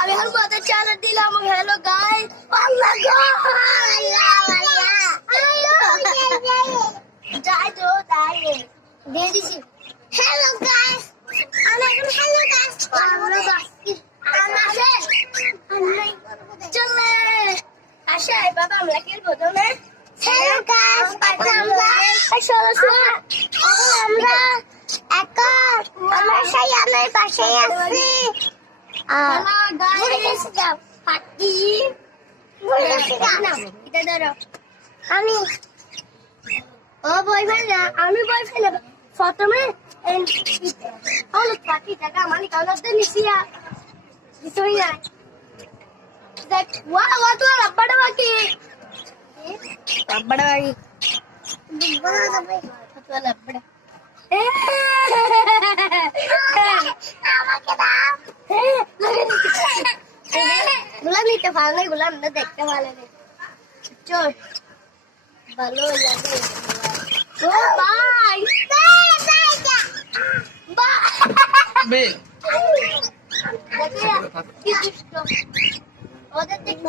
আমি আর মাথায় চালা দিলাম। হ্যালো গাইস, আল্লাহ গো যাই তো তাই দিয়ে দিছি। হ্যালো গাইস, আমি এখন হ্যালো গাইস আমরা বাসি চলে আসে বাবা আমরা কি বলবো না। হ্যালো গাইস, আমরা একা আমার সেই আমার পাশে আছি। আমি ও বয়ফ্রেন্ড আমি বয়ফ্রেন্ড প্রথমে হলুদ পাখি টাকা মানে কাগজটা নিছিয়া কিছুই নাই দেখ ওয়া তো রব্বাড়া বাকি রব্বাড়া বাকি রব্বাড়া রব্বাড়া আমাকে দাও গুলা নিতে ভালো না গুলা আমরা দেখতে ভালো নেই চল ভালো লাগে ও বাই বাই ওদের দেখতে